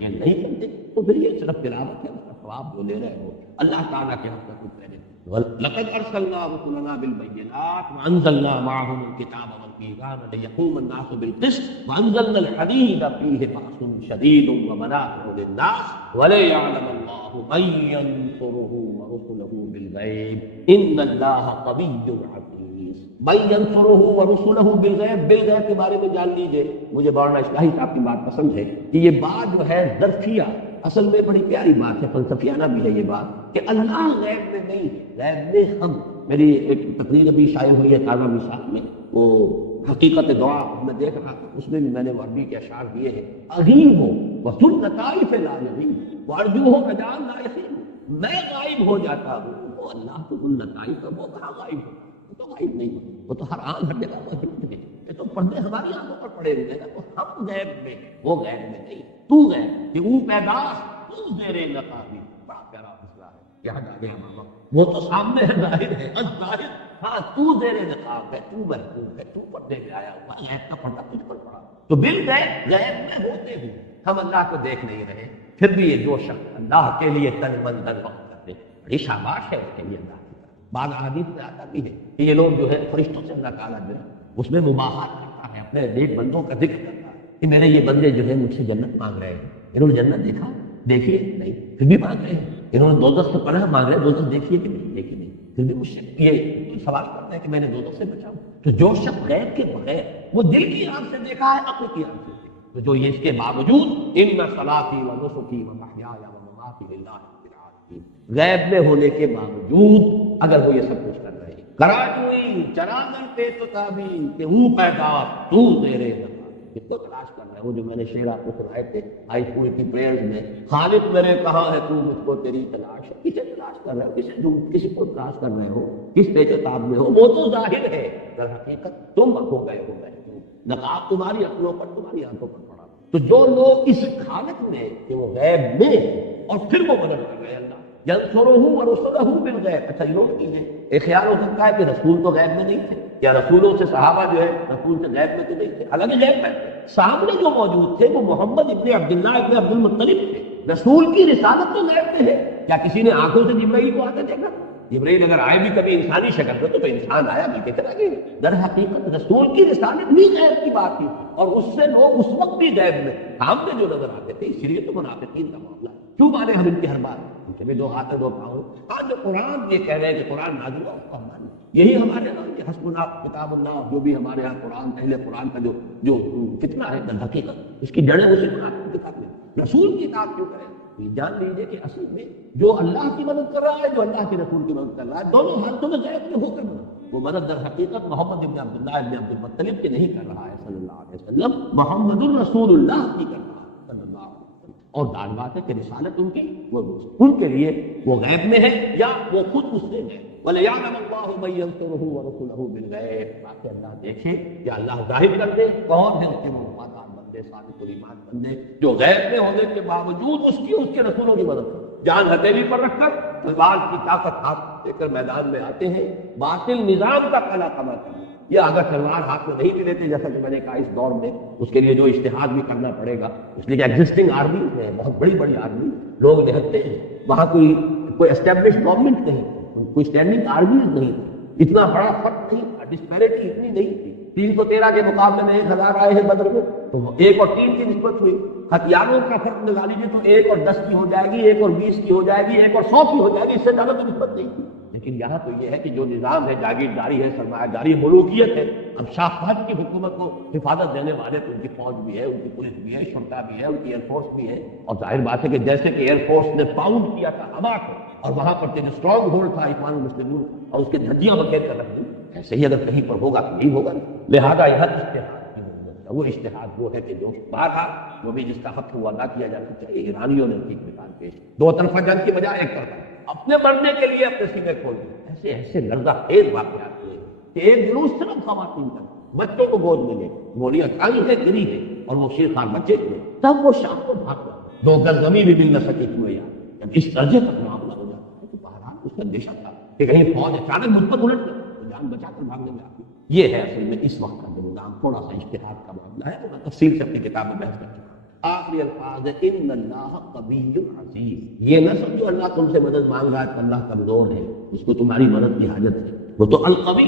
یہ نہیں کرتے تو پھر یہ صرف تلاوت ہے، اس کا ثواب جو لے رہے ہو اللہ تعالیٰ کے حق میں کچھ پہلے. لقد ارسلنا رسلنا بالبینات وانزلنا معهم الکتاب والمیزان لیقوم الناس بالقسط وانزلنا الحدید فیہ بأس شدید ومنافع للناس وليعلم الله من ينصره ورسله بالغیب ان اللہ قوی عزیز. من ينصره ورسله بالغیب، بالغیب کے بارے میں جان لیجئے. مجھے مولانا اصلاحی صاحب کی بات پسند ہے کہ یہ بات جو ہے ظرفیہ اصل میں بڑی پیاری بات ہے، فلسفیانہ بھی ہے یہ بات کہ اللہ غیب میں نہیں ہے، غیب میں ہم. میری ایک تقریر ابھی شائع ہوئی ہے تازہ مثال میں، وہ حقیقت دعا میں دیکھ رہا تھا، اس میں بھی میں نے وہ عربی کے اشعار دیے ہیں. عظیم ہو وسن لطائف لا یغیب وارجو ہو رجاء لا یخیب. میں غائب ہو جاتا ہوں، وہ اللہ کو ذو لطائف ہے، وہ کہاں غائب ہو؟ وہ تو غائب نہیں ہو، وہ تو ہر آنکھ ہر جگہ موجود ہے. یہ تو پردے ہماری آنکھوں پر پڑے ہوئے ہیں، تو ہم غیب میں، وہ غیب میں نہیں. تو غیب کہ وہ پیداش تو زیر نقابی. بڑا پیارا مسئلہ ہے یہاں جانے ہمارا. وہ تو سامنے ہے، ظاہر ہے، ظاہر. ہاں تو زیر نقاب ہے، تو محفوظ ہے، تو پردے میں آیا ہوا، غیب کا پردہ تجھ پر پڑا. تو بالغیب غیب میں ہوتے ہوئے ہم اللہ کو دیکھ نہیں رہے، پھر بھی یہ جو شخص اللہ کے لیے تن من دن وقت کرتے بڑی شاباش ہے ان کے لیے. اللہ کی طرف بعض احادیث میں آتا بھی ہے کہ یہ لوگ جو ہے فرشتوں سے اللہ تعالیٰ جو ہے اس میں مباحث کرتا ہے، اپنے نیک بندوں کا ذکر کرتا ہے کہ میرے یہ بندے جو ہے مجھ سے جنت مانگ رہے ہیں. انہوں نے جنت دیکھا؟ دیکھیے نہیں، پھر بھی مانگ رہے ہیں. انہوں نے دوزخ سے پناہ مانگ رہے ہیں، دوزخ دیکھیے کہ نہیں، دیکھیے نہیں، پھر بھی مجھ سے یہ سوال کرتے ہیں کہ میں نے دوزخ سے بچاؤں. تو جو شخص غیب کے بغیر وہ دل کی آنکھ سے دیکھا ہے، عقل کی آنکھ سے دیکھا، تو جو یہ اس کے باوجود ان صلاتی و نسکی و محیای و مماتی للہ رب العالمین، غیب میں ہونے کے باوجود اگر وہ یہ سب کچھ کر رہے ہیں. کراچوئی چراغن پہ تو تابی کہ وہ پیدا تو تیرے کتنا تلاش کر رہے ہو. جو میں نے شعر آپ کو سنائے تھے ہائی اسکول کی پریئرز میں، خالق میرے کہاں ہے تو مجھ کو تیری تلاش ہے. کسے تلاش کر رہے ہو؟ کسی کو تلاش کر رہے ہو؟ کس پیچ و تاب میں ہو؟ وہ تو ظاہر ہے، در حقیقت تم ہو گئے ہو گئے. نقاب تمہاری عقلوں پر، تمہاری آنکھوں پر پڑا. تو جو لوگ اس حالت میں کہ وہ غیب میں اور پھر وہ مدد کر رہے ہیں اللہ ینصرہ ورسلہ بالغیب. اچھا یہ نوٹ کیجیے، ایک خیال ہو سکتا ہے کہ رسول تو غیب میں نہیں تھے، یا رسولوں سے صحابہ جو ہے رسول سے غیب میں تو نہیں تھے. حالانکہ غیب میں سامنے جو موجود تھے وہ محمد ابن عبداللہ ابن عبد المطلب تھے. رسول کی رسالت تو غیب میں ہے. کیا کسی نے آنکھوں سے جبرائیل کو آتے دیکھا؟ جبرائیل اگر آئے بھی کبھی انسانی شکل میں تو انسان آیا بھی کہتے رہے. در حقیقت رسول کی رسالت بھی غیب کی بات تھی، اور اس سے لوگ اس وقت بھی غیب میں سامنے جو نظر آتے تھے. اس لیے تو منافقین کا معاملہ کیوں مانے ہم ان کی ہر بات؟ ان کے بھی دو ہاتھ دو پاؤں. ہاں جو قرآن یہ کہہ رہے ہیں کہ قرآن نازل ہوا اس کو ہم مانیں. یہی ہمارے نام کہ حسبنا کتاب اللہ، جو بھی ہمارے یہاں قرآن اہل قرآن کا جو فتنہ ہے در حقیقت اس کی جڑیں اسی قرآن کی کتاب میں. رسول کی اطاعت کیوں کریں؟ یہ جان لیجیے کہ اصل میں جو اللہ کی مدد کر رہا ہے، جو اللہ کے رسول کی مدد کر رہا ہے، دونوں حالتوں میں غیب میں ہو کر مدد. وہ مدد در حقیقت محمد ابن عبداللہ ابن عبد المطلب کی نہیں کر رہا ہے صلی اللہ علیہ وسلم، محمد الرسول اللہ کی کر رہا ہے صلی اللہ علیہ وسلم. اور دال بات ہے کہ رسالت ان کی وہ ان کے لیے وہ غیب میں ہے یا وہ خود مسلم ہے. وَلَيَعْلَمَ اللَّهُ مَن يَنصُرُهُ وَرُسُلَهُ بِالْغَيْبِ. تاکہ اللہ دیکھے کہ اللہ ظاہر کر دے کون ہے اس کے وفادار بندے، صادق الایمان بندے جو غیب میں ہونے کے باوجود اس کے رسولوں کی مدد کرتے، جان ہتھیلی پر رکھ کر تلوار کی طاقت ہاتھ لے کر میدان میں آتے ہیں باطل نظام کا کلا کما کرنے. یا اگر تلوار ہاتھ میں نہیں بھی لیتے، جیسا کہ میں نے کہا اس دور میں اس کے لیے جو اشتہاد بھی کرنا پڑے گا، اس لیے کہ ایگزسٹنگ آرمی ہے، بہت بڑی بڑی آرمی، لوگ نہتے ہیں وہاں، کوئی اسٹیبلش گورنمنٹ نہیں، کوئی اسٹینڈنگ آرمی نہیں، اتنا بڑا فرق نہیں تھا، ڈسپیرٹی اتنی نہیں تھی. 313 کے مقابلے میں 1000 آئے ہیں بدر میں، تو 1 اور 3 کی نسبت ہوئی. ہتھیاروں کا فرق لگا لیجیے تو 1 اور 10 کی ہو جائے گی، 1 اور 20 کی ہو جائے گی، 1 اور 100 کی ہو جائے گی، اس سے زیادہ تو نسبت نہیں تھی. لیکن یہاں تو یہ ہے کہ جو نظام ہے جاگیرداری ہے، سرمایہ داری، ملوکیت ہے. اب شاہ فہد کی حکومت کو حفاظت دینے والے تو ان کی فوج بھی ہے، ان کی پولیس بھی ہے، شرطہ بھی ہے، ان کی ایئر فورس بھی ہے. اور ظاہر بات ہے کہ جیسے کہ ایئر فورس نے پاؤنڈ کیا تھا ہوا کو، اور وہاں پر جو اسٹرانگ ہولڈ تھا اخوان المسلمین، اور اس کے دھجیاں بکیر کر رکھ دی، ایسے ہی اگر کہیں پر ہوگا تو نہیں ہوگا. لہذا یہاں اشتہاد کی ضرورت ہے. وہ اشتہاد وہ ہے کہ جو بات جو بھی جس کا حق وہ ادا کیا جانا چاہیے. ایرانیوں نے ٹھیک مثال پیش، دو طرفہ جنگ کی بجائے ایک طرفہ اپنے مرنے کے لیے اپنے سینے کھول دیں. ایسے ایسے لرزہ خیز واقعات ہوئے کہ ایک جلوس صرف خواتین کا، بچوں کو گود میں لے گولیاں کھائی ہے، گری ہے، اور وہ شیر خان بچے ہوئے، تب وہ شام کو بھاگ گئے. 2 گز زمین بھی مل نہ سکی ہوئے. جب اس درجے تک معاملہ ہو جاتا ہے تو بہرحال اس کا اندیشہ تھا کہ کہیں فوج اچانک مجھ پر الٹ جائے تو جان بچا کر بھاگنے میں آتی. یہ ہے اصل میں اس وقت کا جو نظام، تھوڑا سا اشتہاد کا معاملہ ہے، میں تفصیل سے اپنی کتاب میں بحث کر چکا. آخری الفاظ ہے ان اللہ قوی عزیز. یہ نہ سمجھو اللہ تم سے مدد مانگ رہا ہے تو اللہ کمزور ہے، اس کو تمہاری مدد کی حاجت ہے. وہ تو القوی،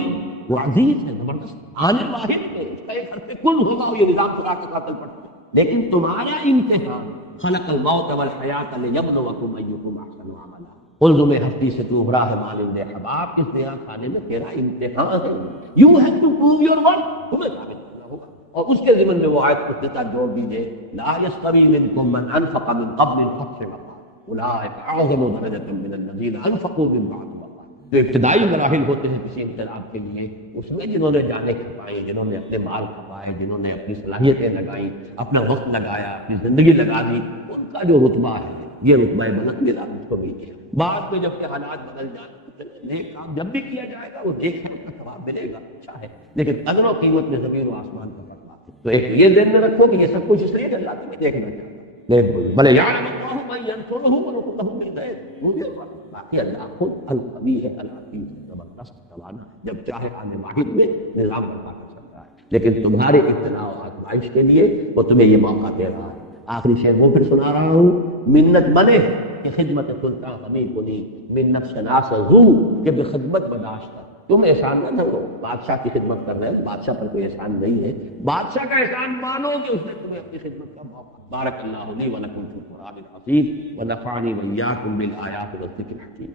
وہ عزیز ہے، زبردست، عالم واحد ہے، اس کا ایک حرف کل ہوگا. یہ نظام خدا کا قاتل پڑتا ہے. لیکن تمہارا امتحان خلق الموت والحیات لیبلوکم ایکم احسن عملا. علزم ہستی سے تو راہ مانند حباب، اس نیا کھانے میں تیرا امتحان ہے. You have to prove your work, تمہیں ثابت کرنا ہوگا. اور اس کے ضمن میں وہ آیت کو دیتا جوڑ دیجیے، لا یستوی منکم من انفق من قبل الفتح وقاتل اولئک اعظم درجۃ من الذین انفقوا من بعد وقاتلوا. جو ابتدائی مراحل ہوتے ہیں کسی انقلاب کے لیے، اس میں جنہوں نے جانیں کھپائیں، جنہوں نے اپنے مال کھپائے، جنہوں نے اپنی صلاحیتیں لگائیں، اپنا وقت لگایا، اپنی زندگی لگا دی، ان کا جو رتبہ ہے یہ رتبہ بلند ملا اس کو بھی کیا. بعد میں جب کہ حالات بدل جاتے ہیں، نیک کام جب بھی کیا جائے گا وہ نیک ہے، اس کا ثواب ملے گا، اچھا ہے. لیکن قدر و قیمت میں زمین و آسمان کا فرق ہے. تو ایک یہ ذہن میں رکھو کہ یہ سب کچھ اس لیے کہ اللہ تمہیں دیکھنا چاہتا ہے. بھلے یعلم اللہ من ینصرہ ورسلہ بالغیب. باقی اللہ خود القوی ہے، العزیز، زبردست، توانا، جب چاہے آنے واحد میں نظام برپا کر سکتا ہے. لیکن تمہارے ابتلاء و آزمائش کے لیے وہ تمہیں یہ موقع دے رہا ہے. آخری شعر وہ پھر سنا رہا ہوں، منت بنے کہ خدمت سلطان ہمیں کنی، منت شناس زو کہ بخدمت بداشت. تم احسان نہ کرو، بادشاہ کی خدمت کر رہے ہیں، بادشاہ پر کوئی احسان نہیں ہے، بادشاہ کا احسان مانو کہ اس نے تمہیں اپنی خدمت کا موقع. بارک اللہ لی و لکم فی القرآن العظیم و نفعنی و ایاکم بالآیات والذکر الحکیم.